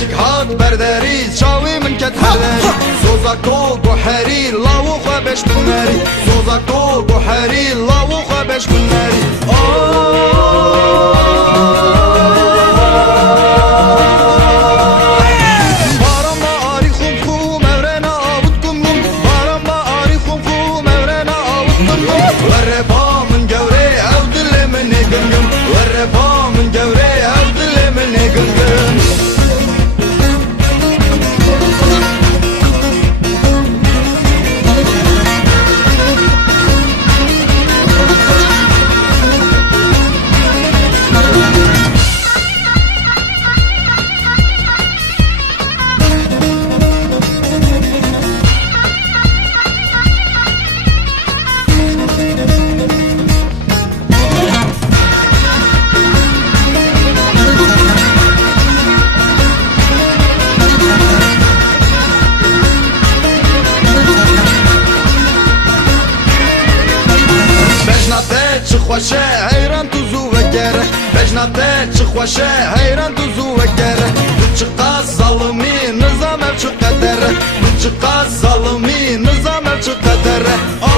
گچک هات برداری چاوی من کت هرداری زوزاکو گوحری لاو خوابش بناری زوزاکو گوحری لاو خوابش بناری خوشه حیران تو زوگره بجناته چه خوشه حیران تو زوگره چه قاس ظالمی نظام چه قدره چه قاس ظالمی نظام چه قدره